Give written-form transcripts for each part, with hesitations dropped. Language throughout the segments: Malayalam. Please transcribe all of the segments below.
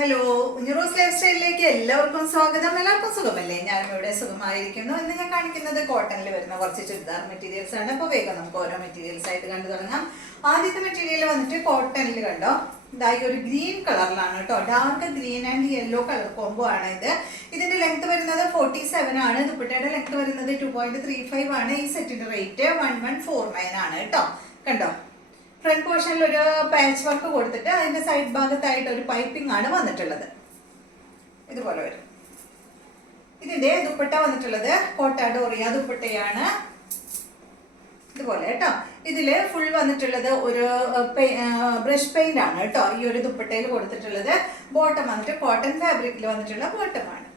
ഹലോ, ഉഞ്ഞറോസ് ലൈഫ് സ്റ്റൈലിലേക്ക് എല്ലാവർക്കും സ്വാഗതം. എല്ലാവർക്കും സുഖമല്ലേ? ഞാൻ ഇവിടെ സുഖമായിരിക്കുന്നു. ഇന്ന് ഞാൻ കാണിക്കുന്നത് കോട്ടണിൽ വരുന്ന കുറച്ച് ചുരിദാർ മെറ്റീരിയൽസ് ആണ്. അപ്പോൾ വേഗം നമുക്ക് ഓരോ മെറ്റീരിയൽസ് ആയിട്ട് കണ്ടു തുടങ്ങാം. ആദ്യത്തെ മെറ്റീരിയൽ വന്നിട്ട് കോട്ടണിൽ കണ്ടോ, ഇതായി ഒരു ഗ്രീൻ കളറിലാണ് കേട്ടോ. Dark green and yellow colour combo ആണ് ഇത്. ഇതിന്റെ ലെങ്ത് വരുന്നത് 47 ആണ്. ദുപ്പട്ടയുടെ ലെങ്ത് വരുന്നത് 2.35 ആണ്. ഈ സെറ്റിന്റെ റേറ്റ് 1149 ആണ് കേട്ടോ. കണ്ടോ, ഫ്രണ്ട് പോർഷനിൽ ഒരു പാച്ച് വർക്ക് കൊടുത്തിട്ട് അതിന്റെ സൈഡ് ഭാഗത്തായിട്ട് ഒരു പൈപ്പിംഗ് ആണ് വന്നിട്ടുള്ളത്. ഇതുപോലെ വരും. ഇതിന്റെ ദുപ്പട്ട വന്നിട്ടുള്ളത് കോട്ടാഡോറിയ ദുപ്പട്ടയാണ്. ഇതുപോലെ കേട്ടോ. ഇതില് ഫുൾ വന്നിട്ടുള്ളത് ഒരു ബ്രഷ് പെയിന്റ് ആണ് കേട്ടോ. ഈ ഒരു ദുപ്പട്ടയിൽ കൊടുത്തിട്ടുള്ളത്. ബോട്ടം വന്നിട്ട് കോട്ടൺ ഫാബ്രിക്കിൽ വന്നിട്ടുള്ള ബോട്ടമാണ്.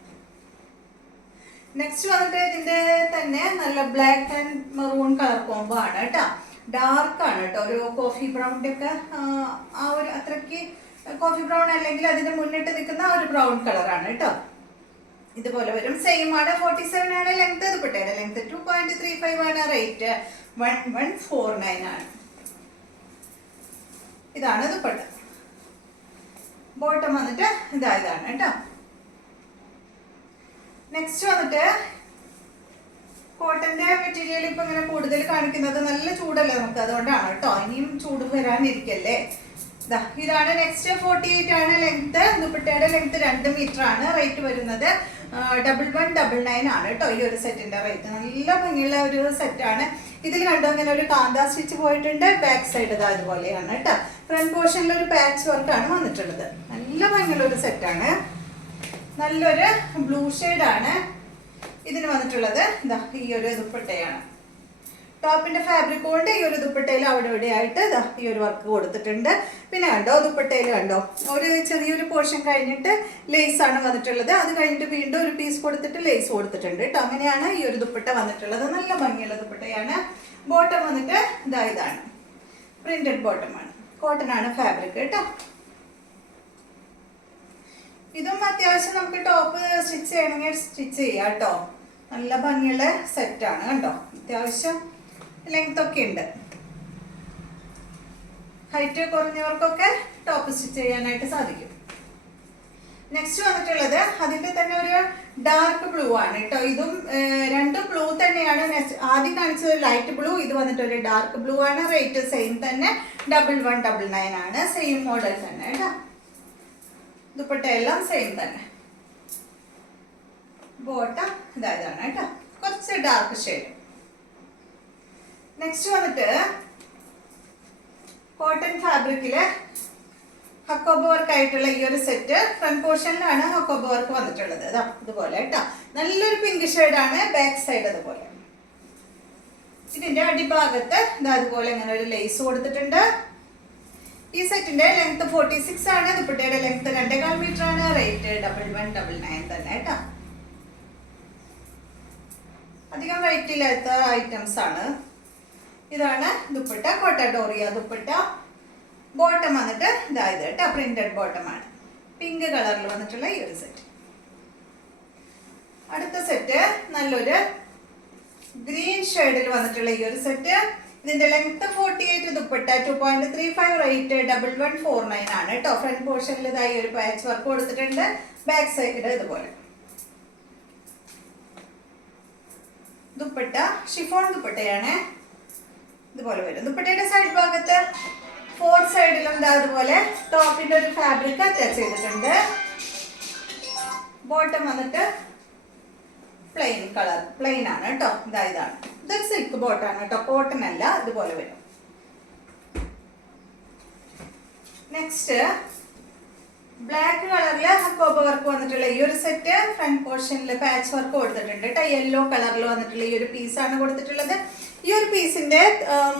നെക്സ്റ്റ് വന്നിട്ട് ഇതിന്റെ തന്നെ നല്ല black and maroon colour combo ആണ് കേട്ടോ. ഡാർക്ക് ആണ് കേട്ടോ. ഒരു കോഫി ബ്രൗണിന്റെ ഒക്കെ ആ ഒരു അത്രയ്ക്ക് കോഫി ബ്രൗൺ അല്ലെങ്കിൽ അതിന്റെ മുന്നിട്ട് നിൽക്കുന്ന ഒരു ബ്രൗൺ കളറാണ് കേട്ടോ. ഇതുപോലെ വരും. സെയിം ആണ്. 47 ആണ് ലെങ്ത്. ദുപ്പട്ടയുടെ ലെങ്ത് 2.35 ആണ്. റേറ്റ് 1149 ആണ്. ഇതാണ് ദുപ്പട്ട. ബോട്ടം വന്നിട്ട് ഇതാണ് കേട്ടോ. നെക്സ്റ്റ് വന്നിട്ട് കോട്ടന്റെ മെറ്റീരിയൽ ഇപ്പൊ ഇങ്ങനെ കൂടുതൽ കാണിക്കുന്നത് നല്ല ചൂടല്ലേ നമുക്ക്, അതുകൊണ്ടാണ് കേട്ടോ. ഇനിയും ചൂട് വരാനിരിക്കല്ലേ. ഇതാണ് നെക്സ്റ്റ്. 48 ആണ് ലെങ്ത്. ദുപ്പട്ടയുടെ ലെങ്ത് 2 മീറ്റർ ആണ്. റേറ്റ് വരുന്നത് 1199 ആണ് കേട്ടോ. ഈ ഒരു സെറ്റിന്റെ റേറ്റ് നല്ല ഭംഗിയുള്ള ഒരു സെറ്റാണ്. ഇതിൽ കണ്ടോ ഇങ്ങനെ ഒരു കാന്ത സ്റ്റിച്ച് പോയിട്ടുണ്ട്. ബാക്ക് സൈഡ് അതുപോലെയാണ് കേട്ടോ. ഫ്രണ്ട് പോർഷനിൽ ഒരു പാച്ച് വർക്കാണ് വന്നിട്ടുള്ളത്. നല്ല ഭംഗിയുള്ള ഒരു സെറ്റാണ്. നല്ലൊരു ബ്ലൂ ഷെയ്ഡാണ് ഇതിന് വന്നിട്ടുള്ളത്. ഈ ഒരു ദുപ്പട്ടയാണ്. ടോപ്പിന്റെ ഫാബ്രിക് കൊണ്ട് ഈ ഒരു ദുപ്പട്ടയിൽ അവിടെ ഇവിടെ ആയിട്ട് ഈ ഒരു വർക്ക് കൊടുത്തിട്ടുണ്ട്. പിന്നെ കണ്ടോ, ദുപ്പട്ടയിൽ കണ്ടോ ഒരു ചെറിയൊരു പോർഷൻ കഴിഞ്ഞിട്ട് ലേസ് ആണ് വന്നിട്ടുള്ളത്. അത് കഴിഞ്ഞിട്ട് വീണ്ടും ഒരു പീസ് കൊടുത്തിട്ട് ലേസ് കൊടുത്തിട്ടുണ്ട് കേട്ടോ. അങ്ങനെയാണ് ഈ ഒരു ദുപ്പട്ട വന്നിട്ടുള്ളത്. നല്ല ഭംഗിയുള്ള ദുപ്പട്ടയാണ്. ബോട്ടം വന്നിട്ട് ഇതാണ് പ്രിന്റഡ് ബോട്ടമാണ്. കോട്ടൺ ആണ് ഫാബ്രിക് കേട്ടോ. ഇതും അത്യാവശ്യം നമുക്ക് ടോപ്പ് സ്റ്റിച്ച് ചെയ്യണമെങ്കിൽ സ്റ്റിച്ച് ചെയ്യാം കേട്ടോ. നല്ല ഭംഗിയുള്ള സെറ്റാണ് കണ്ടോ. അത്യാവശ്യം ലെങ്ത് ഒക്കെ ഉണ്ട്. ഹൈറ്റ് കുറഞ്ഞവർക്കൊക്കെ ടോപ്പ് സ്റ്റിച്ച് ചെയ്യാനായിട്ട് സാധിക്കും. നെക്സ്റ്റ് വന്നിട്ടുള്ളത് അതിന്റെ തന്നെ ഒരു ഡാർക്ക് ബ്ലൂ ആണ് കേട്ടോ. ഇതും രണ്ടും ബ്ലൂ തന്നെയാണ്. ആദ്യം കാണിച്ചത് ലൈറ്റ് ബ്ലൂ, ഇത് വന്നിട്ട് ഒരു ഡാർക്ക് ബ്ലൂ ആണ്. റേറ്റ് സെയിം തന്നെ 1199 ആണ്. സെയിം മോഡൽ തന്നെ കേട്ടോ. ദുപ്പട്ട എല്ലാം സെയിം തന്നെ. ബോട്ടം ഇതാണ് കേട്ടോ. കുറച്ച് ഡാർക്ക് ഷെയ്ഡ്. നെക്സ്റ്റ് വന്നിട്ട് കോട്ടൺ ഫാബ്രിക്കില് ഹക്കോബ വർക്ക് ആയിട്ടുള്ള ഈ ഒരു സെറ്റ്. ഫ്രണ്ട് പോർഷനിലാണ് ഹക്കോബ വർക്ക് വന്നിട്ടുള്ളത്. ഇതുപോലെ കേട്ടോ. നല്ലൊരു പിങ്ക് ഷെയ്ഡാണ്. ബാക്ക് സൈഡ് അതുപോലെ. ഇതിന്റെ അടിഭാഗത്ത് അതുപോലെ ഇങ്ങനെ ഒരു ലേസ് കൊടുത്തിട്ടുണ്ട്. ഈ സെറ്റിന്റെ ലെങ്ത് 46 ആണ്. ദുപ്പട്ടയുടെ ലെങ്ത് 2.25 മീറ്റർ ആണ്. റേറ്റ് 1199 തന്നെ കേട്ടോ. അധികം റേറ്റ് ഇല്ലാത്ത ഐറ്റംസ് ആണ്. ഇതാണ് ദുപ്പട്ട. കോട്ടാഡോറിയ ദുപ്പട്ട. ബോട്ടം വന്നിട്ട് ഇത് കേട്ടോ. പ്രിന്റഡ് ബോട്ടം ആണ്. പിങ്ക് കളറിൽ വന്നിട്ടുള്ള ഈ ഒരു സെറ്റ്. അടുത്ത സെറ്റ് നല്ലൊരു ഗ്രീൻ ഷെയ്ഡിൽ വന്നിട്ടുള്ള ഈ ഒരു സെറ്റ്. ഇതിന്റെ ലെങ്ത് 48. ദുപ്പട്ട 2.35. റേറ്റ് 1149 ആണ് കേട്ടോ. ഫ്രണ്ട് പോർഷനിൽ ഇതായി ഒരു പാച്ച് വർക്ക് കൊടുത്തിട്ടുണ്ട്. ബാക്ക് സൈഡ് ഇതുപോലെ. ദുപ്പട്ട ഷിഫോൺ ദുപ്പട്ടയാണ്. ഇതുപോലെ വരും. ദുപ്പട്ടയുടെ സൈഡ് ഭാഗത്ത് 4 സൈഡിലും അതുപോലെ ടോപ്പിന്റെ ഒരു ഫാബ്രിക് അറ്റാച്ച് ചെയ്തിട്ടുണ്ട്. ബോട്ടം വന്നിട്ട് പ്ലെയിൻ കളർ, പ്ലെയിൻ ആണ് കേട്ടോ. ഇതാണ്. ഇതൊരു സിൽക്ക് ബോട്ടാണ് കേട്ടോ. കോട്ടൺ അല്ല. ഇതുപോലെ വരും. നെക്സ്റ്റ് ബ്ലാക്ക് കളറിൽ ഹക്കോബ വർക്ക് വന്നിട്ടുള്ള ഈ ഒരു സെറ്റ്. ഫ്രണ്ട് പോർഷനിൽ പാച്ച് വർക്ക് കൊടുത്തിട്ടുണ്ട് കേട്ടോ. യെല്ലോ കളറിൽ വന്നിട്ടുള്ള ഈ ഒരു പീസാണ് കൊടുത്തിട്ടുള്ളത്. ഈ ഒരു പീസിന്റെ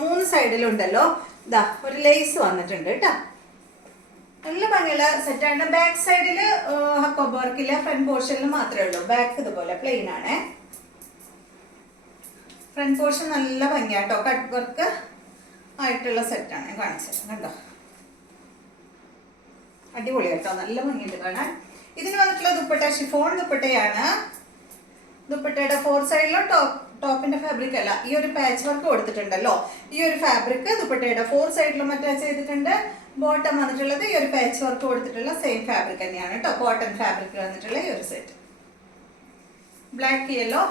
3 സൈഡിലുണ്ടല്ലോ ഒരു ലേസ് വന്നിട്ടുണ്ട് കേട്ടോ. നല്ല ഭംഗിയുള്ള സെറ്റാണ്. ബാക്ക് സൈഡില് ഹക്കോബ വർക്കില്ല. ഫ്രണ്ട് പോർഷനിൽ മാത്രമേ ഉള്ളൂ. ബാക്ക് ഇതുപോലെ പ്ലെയിൻ ആണ്. ഫ്രണ്ട് പോർഷൻ നല്ല ഭംഗിയാട്ടോ. കട്ട് വർക്ക് ആയിട്ടുള്ള സെറ്റാണ് ഞാൻ കാണിച്ചത്. കണ്ടോ, അടിപൊളി കേട്ടോ. നല്ല ഭംഗിയുണ്ട് കാണാൻ. ഇതിന് വന്നിട്ടുള്ള ദുപ്പട്ട ഷിഫോൺ ദുപ്പട്ടയാണ്. ദുപ്പട്ടയുടെ 4 സൈഡിലും ടോപ്പിന്റെ ഫാബ്രിക് അല്ല, ഈ ഒരു പാച്ച് വർക്ക് കൊടുത്തിട്ടുണ്ടല്ലോ. ഈ ഒരു ഫാബ്രിക് ദുപ്പട്ടയുടെ 4 സൈഡിലും അറ്റാച്ച് ചെയ്തിട്ടുണ്ട്. ബോട്ടം വന്നിട്ടുള്ളത് ഈ ഒരു പാച്ച് വർക്ക് കൊടുത്തിട്ടുള്ള സെയിം ഫാബ്രിക് തന്നെയാണ് കേട്ടോ. കോട്ടൺ ഫാബ്രിക് വന്നിട്ടുള്ള ഈ ഒരു സെറ്റ്, ബ്ലാക്ക് യെല്ലോ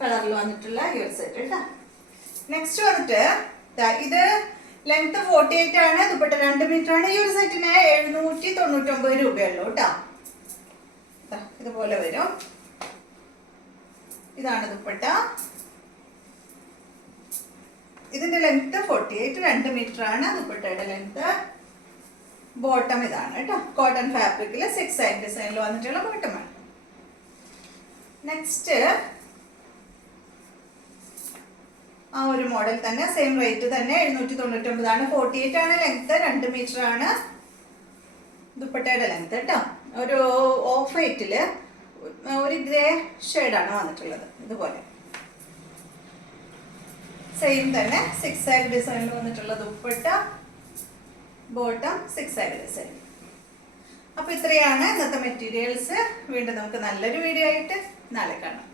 കളറിൽ വന്നിട്ടുള്ള ഈ ഒരു സെറ്റ് കേട്ടോ. നെക്സ്റ്റ് വന്നിട്ട് ഇത് ലെങ്ത് 48 ആണ്, ദുപ്പട്ട 2 മീറ്റർ ആണ്. ഈ ഒരു സെറ്റിന് 799 രൂപയുള്ളൂ കേട്ടോ. ഇതുപോലെ വരും. ഇതാണ് ദുപ്പട്ട. ഇതിന്റെ ലെങ്ത് 48, 2 മീറ്റർ ആണ് ദുപ്പട്ടയുടെ ലെങ്ത്. ബോട്ടം ഇതാണ് കേട്ടോ, കോട്ടൺ ഫാബ്രിക്കിൽ 6 സൈഡ് ഡിസൈനിൽ വന്നിട്ടുള്ള ബോട്ടമാണ്. നെക്സ്റ്റ് ആ ഒരു മോഡൽ തന്നെ, സെയിം റേറ്റ് തന്നെ, 799 ആണ്. 48 ആണ് ലെങ്ത്, 2 മീറ്റർ ആണ് ദുപ്പട്ടയുടെ ലെങ്ത് കേട്ടോ. ഒരു ഓഫ് വൈറ്റില് ഒരു ഗ്രേ ഷെയ്ഡാണ് വന്നിട്ടുള്ളത്. ഇതുപോലെ സെയിം തന്നെ 6 സൈഡ് ഡിസൈനിൽ വന്നിട്ടുള്ള ദുപ്പട്ട, ബോട്ടം 6 സൈഡ് ഡിസൈൻ. അപ്പൊ ഇത്രയാണ് ഇന്നത്തെ മെറ്റീരിയൽസ്. വീണ്ടും നമുക്ക് നല്ലൊരു വീഡിയോ ആയിട്ട് നാളെ കാണാം.